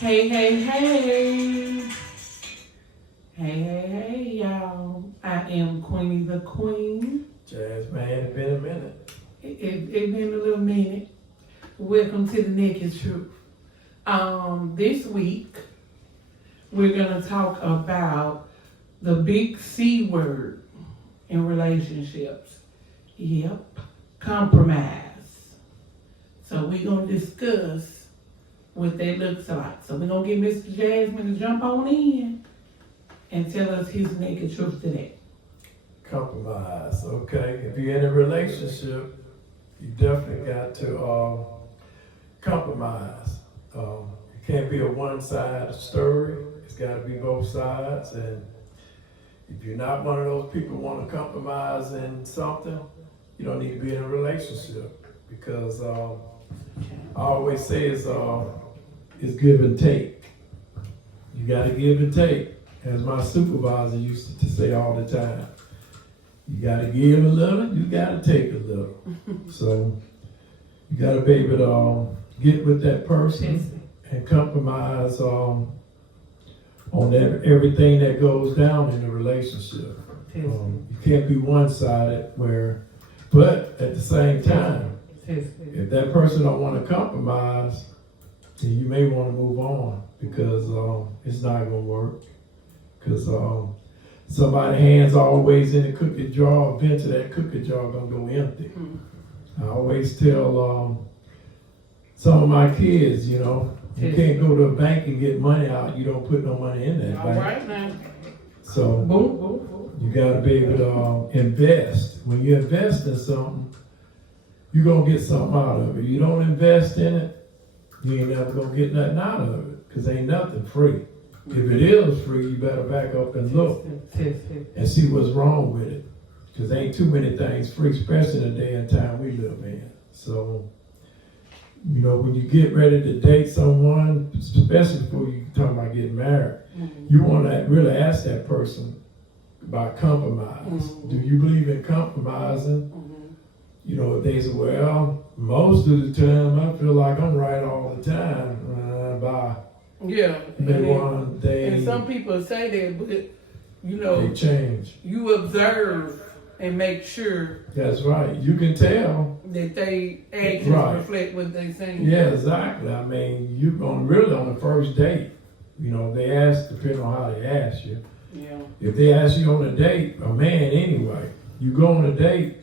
Hey, hey, hey. Hey, y'all. I am Queenie the Queen. Jazzman, it's been a minute. It been a little minute. Welcome to the Naked Truth. This week, we're going to talk about the big C word in relationships. Yep, compromise. So we're going to discuss what that looks like. So we're going to get Mr. Jazzman to jump on in and tell us his naked truth today. Compromise, okay. If you're in a relationship, you definitely got to compromise. It can't be a one-sided story. It's got to be both sides. And if you're not one of those people who want to compromise in something, you don't need to be in a relationship. Because I always say it's give and take. You got to give and take. As my supervisor used to say all the time, you got to give a little, you got to take a little. So you got to be able to get with that person and compromise on everything that goes down in the relationship. You can't be one-sided but at the same time, if that person don't want to compromise, then you may want to move on because it's not going to work. Because somebody's hands always in the cookie jar, eventually that cookie jar gonna go empty. I always tell some of my kids, you can't go to a bank and get money out. You don't put no money in that bank. All right now. So you gotta be able to invest. When you invest in something, you're gonna get something out of it. You don't invest in it, you ain't never gonna get nothing out of it because ain't nothing free. If it is free, you better back up and look and see what's wrong with it. Because ain't too many things free, especially in the day and time we live in. So, when you get ready to date someone, especially before you talk about getting married, you want to really ask that person about compromise. Do you believe in compromising? If they say, well, most of the time I feel like I'm right all the time. Bye. Yeah, and some people say that, but they change. You observe and make sure. That's right. You can tell that they actions reflect what they saying. Yeah, exactly. I mean, you really on the first date. They ask depending on how they ask you. Yeah. If they ask you on a date, a man anyway, you go on a date,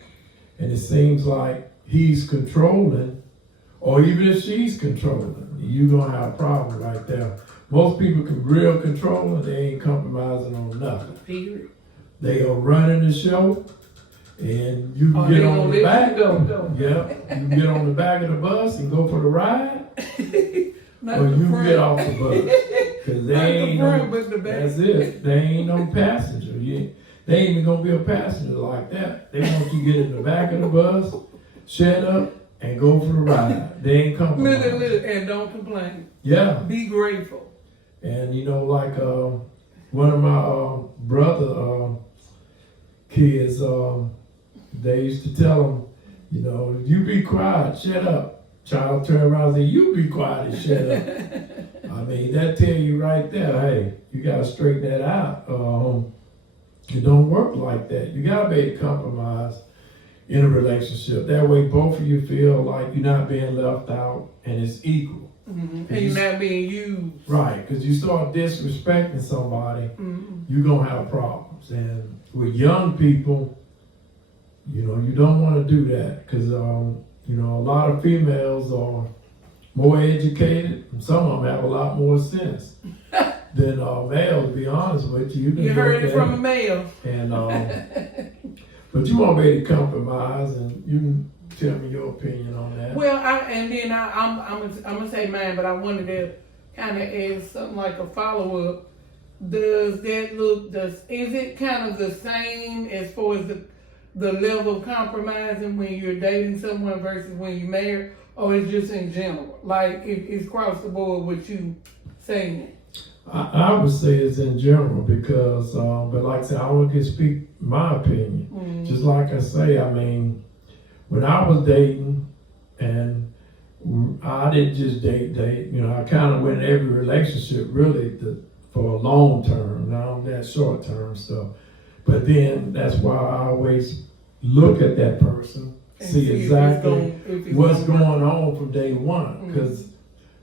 and it seems like he's controlling, or even if she's controlling. You're going to have a problem right there. Most people can real control and they ain't compromising on nothing. Period. They are running the show and you can get on the back. Yeah, you can get on the back of the bus and go for the ride. Or you can get off the bus. Because they ain't that's it. They ain't no passenger. They ain't even going to be a passenger like that. They want you to get in the back of the bus, shut up, and go for the ride. They ain't compromising. And don't complain. Yeah. Be grateful. And like one of my brother kids, they used to tell him, you be quiet, shut up. Child turn around and say, you be quiet and shut up. I mean, that tell you right there, hey, you gotta straighten that out. It don't work like that. You gotta be able to compromise in a relationship. That way both of you feel like you're not being left out and it's equal. And you're not being used. Right, because you start disrespecting somebody, you're going to have problems. And with young people, you don't want to do that because, a lot of females are more educated and some of them have a lot more sense than males, to be honest with you. You heard it from a male. And, but you want to be able to compromise, and you can tell me your opinion on that. Well, I'm gonna say mine, but I wanted to kind of add something like a follow up. Is it kind of the same as far as the level of compromising when you're dating someone versus when you're married, or is just in general? Like it's across the board what you saying? I would say it's in general because, but like I said, I want to speak my opinion. Just like I say, I mean, when I was dating and I didn't just date. I kind of went in every relationship really for a long term, not that short term stuff. But then that's why I always look at that person, see exactly what's going on from day one, because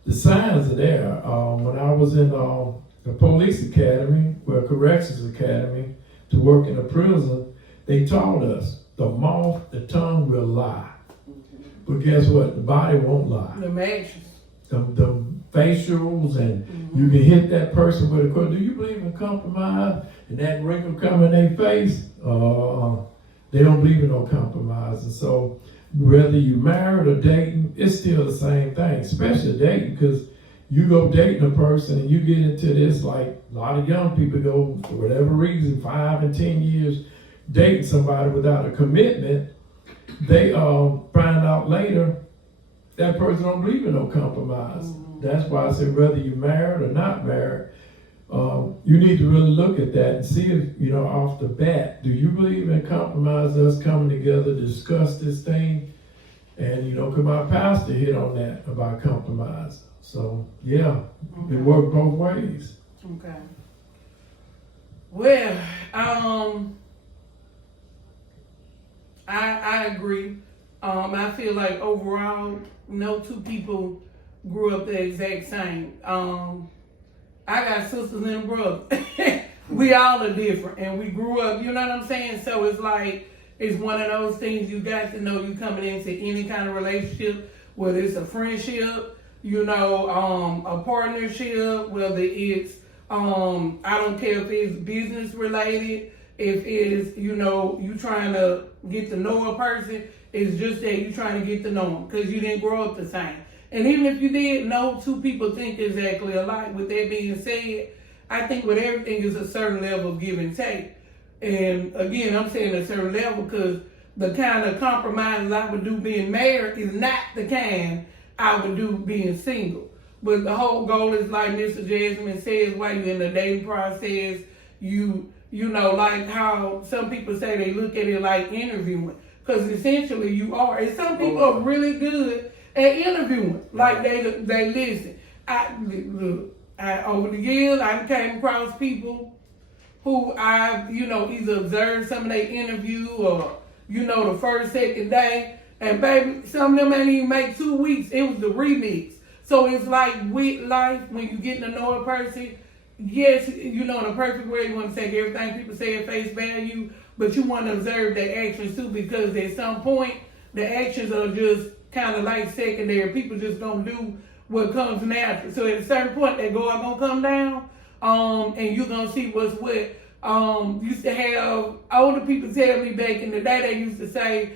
the signs are there. When I was in the police academy, corrections academy, to work in a prison, they taught us the mouth, the tongue will lie. But guess what? The body won't lie. The actions. The facials, and you can hit that person with a question. Do you believe in compromise? And that wrinkle come in their face, they don't believe in no compromise. And so whether you married or dating, it's still the same thing, especially dating, because you go dating a person and you get into this, like a lot of young people go, for whatever reason, 5 and 10 years dating somebody without a commitment. They find out later that person don't believe in no compromise. That's why I said whether you're married or not married, you need to really look at that and see if, off the bat, do you believe in compromise, us coming together, discuss this thing? And, because my pastor hit on that about compromise. So, yeah, it worked both ways. Okay. Well, I agree. I feel like overall, no two people grew up the exact same. I got sisters and brothers. We all are different, and we grew up, you know what I'm saying? So it's like, it's one of those things you got to know you coming into any kind of relationship, whether it's a friendship, a partnership, whether it's, I don't care if it's business related, if it's, you trying to get to know a person, it's just that you trying to get to know them because you didn't grow up the same. And even if you did, no two people think exactly alike. With that being said, I think with everything is a certain level of give and take. And again, I'm saying a certain level because the kind of compromises I would do being married is not the kind I would do being single. But the whole goal is, like Mr. Jazzman says, while you're in the dating process, you like how some people say they look at it like interviewing. Because essentially you are. And some people are really good at interviewing. Like they listen. Over the years, I came across people who I've, either observed some of their interview or, the first, second day. And baby, some of them ain't even make 2 weeks. It was the remix. So it's like with life, when you get to know a person, yes, in a perfect way, you want to take everything people say at face value, but you want to observe their actions too, because at some point, the actions are just kind of like secondary. People just don't do what comes natural. So at a certain point, that guard gonna come down, and you're gonna see what's what. Used to have older people tell me back in the day, they used to say,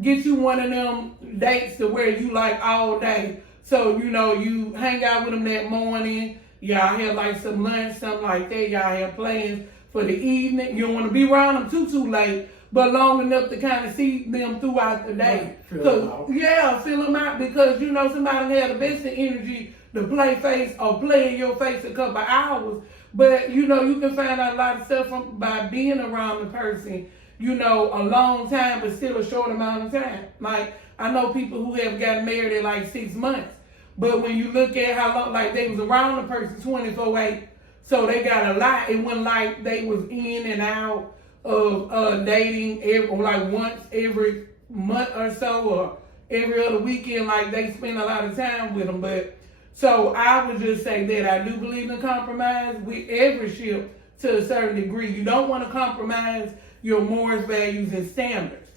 get you one of them dates to where you like all day. So, you hang out with them that morning, y'all have like some lunch, something like that, y'all have plans for the evening. You don't want to be around them too late, but long enough to kind of see them throughout the day. Fill them out, because somebody had the best of energy to play face or play in your face a couple hours. But you can find out a lot of stuff by being around the person, a long time, but still a short amount of time. Like, I know people who have gotten married in like 6 months. But when you look at how long, like they was around the person 24/8, so they got a lot. It wasn't like they was in and out of dating once every month or so, or every other weekend. Like they spend a lot of time with them. But so I would just say that I do believe in compromise with every ship to a certain degree. You don't want to compromise your morals, values, and standards.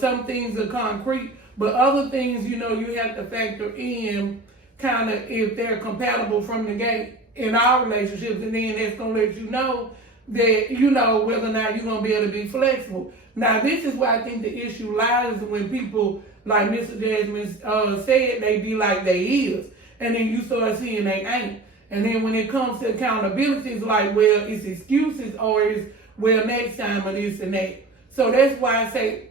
Some things are concrete, but other things, you have to factor in kind of if they're compatible from the gate in our relationships, and then that's going to let you know that, whether or not you're going to be able to be flexible. Now, this is where I think the issue lies when people, like Mr. Jazzman said, they be like they is, and then you start seeing they ain't. And then when it comes to accountability, it's like, well, it's excuses or it's, well, next time or this and that. So that's why I say,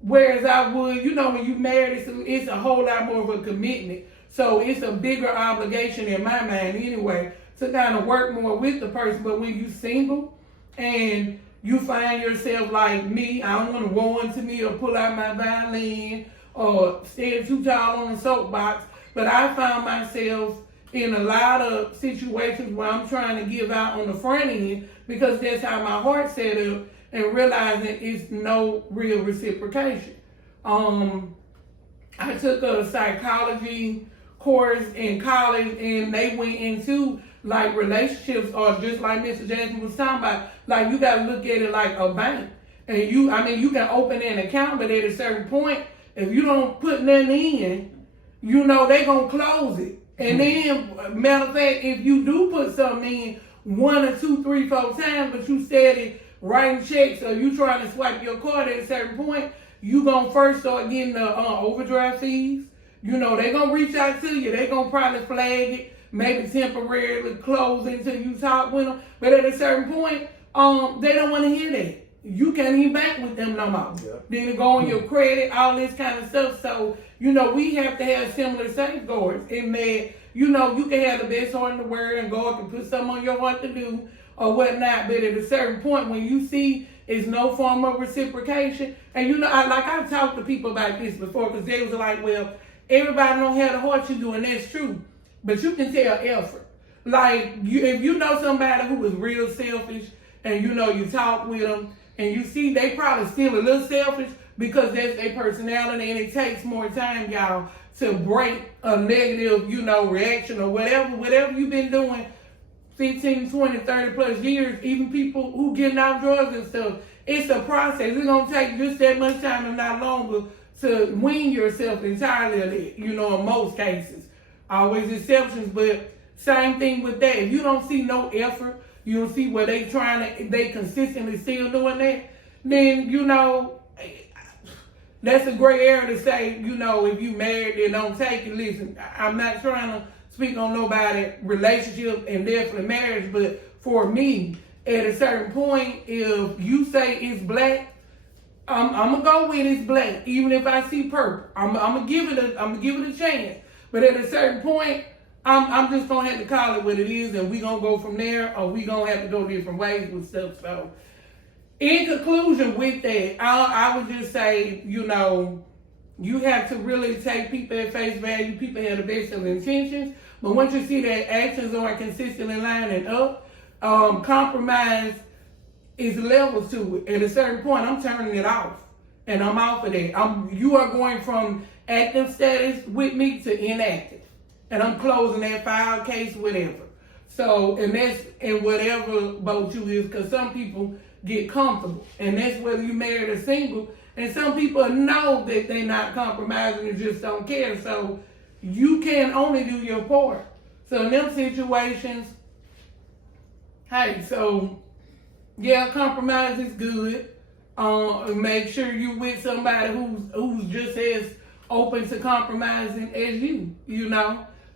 whereas I would, when you married, it's a whole lot more of a commitment. So it's a bigger obligation in my mind anyway to kind of work more with the person. But when you single and you find yourself like me, I don't want to roll into me or pull out my violin or stand too tall on the soapbox, but I found myself in a lot of situations where I'm trying to give out on the front end because that's how my heart's set up, and realizing it's no real reciprocation. I took a psychology course in college, and they went into like relationships, or just like Mr. Jazzman was talking about, like you gotta look at it like a bank. And you can open an account, but at a certain point, if you don't put nothing in, they gonna close it. And then, matter of fact, if you do put something in 1 or 2, 3, 4 times, but you steady writing checks, or you trying to swipe your card at a certain point, you gonna first start getting the overdraft fees. They gonna reach out to you. They gonna probably flag it, maybe temporarily close it until you talk with them. But at a certain point, they don't want to hear that. You can't even bank with them no more. Yeah. Then it go on your credit, all this kind of stuff. So, we have to have similar safeguards in that, you can have the best heart in the world and go up and put something on your heart to do or whatnot. But at a certain point, when you see it's no form of reciprocation, and I've talked to people about this before, because they was like, well, everybody don't have the heart you do, and that's true. But you can tell effort. Like, if you know somebody who is real selfish, and you talk with them, and you see they probably still a little selfish because that's their personality, and it takes more time, y'all, to break a negative, reaction or whatever you've been doing 15, 20, 30 plus years, even people who getting off drugs and stuff. It's a process. It's going to take just that much time, and not longer, to wean yourself entirely of it, in most cases. Always exceptions, but same thing with that. If you don't see no effort, you don't see where they consistently still doing that, then, that's a gray area to say, if you married, then don't take it. Listen, I'm not trying to speak on nobody's relationship and definitely marriage, but for me, at a certain point, if you say it's black, I'm gonna go with it's black, even if I see purple. I'm gonna give it a chance. But at a certain point, I'm just gonna have to call it what it is, and we gonna go from there, or we gonna have to go different ways with stuff. So, in conclusion with that, I would just say, you have to really take people at face value. People have the best of intentions, but once you see that actions aren't consistently lining up, compromise is levels to it. At a certain point, I'm turning it off, and I'm off of that. You are going from active status with me to inactive, and I'm closing that file, case, whatever. So, and that's in whatever boat you is, because some people get comfortable, and that's whether you married or single. And some people know that they're not compromising and just don't care. So you can only do your part. So in them situations, hey, so yeah, compromise is good. Make sure you with somebody who's just as open to compromising as you.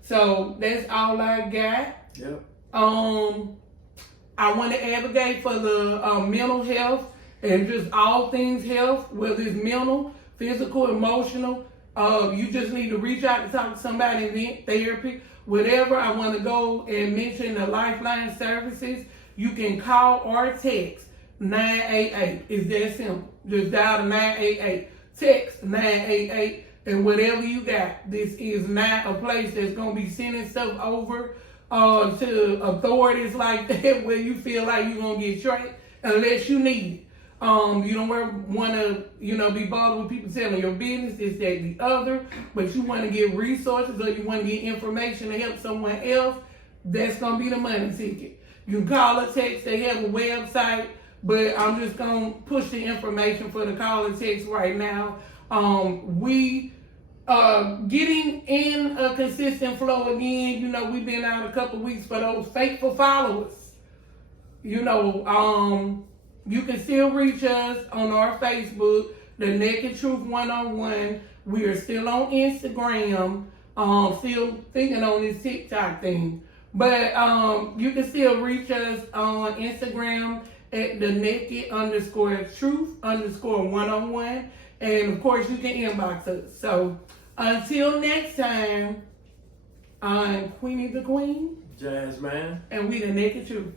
So that's all I got. Yep. I want to advocate for the mental health and just all things health, whether it's mental, physical, emotional. You just need to reach out to talk to somebody, vent, therapy, whatever. I want to go and mention the Lifeline services. You can call or text 988. It's that simple. Just dial the 988. Text 988. And whatever you got, this is not a place that's going to be sending stuff over to authorities like that where you feel like you're going to get tricked unless you need it. You don't want to, be bothered with people telling your business, this, that, the other, but you want to get resources or you want to get information to help someone else, that's going to be the money ticket. You can call or text, they have a website, but I'm just going to push the information for the call or text right now. We getting in a consistent flow again. We've been out a couple weeks for those faithful followers. You can still reach us on our Facebook, The Naked Truth 101. We are still on Instagram, still thinking on this TikTok thing. But you can still reach us on Instagram at The Naked_Truth_101. And of course, you can inbox us. So until next time, I'm Queenie the Queen. Jazzman. And we The Naked Truth.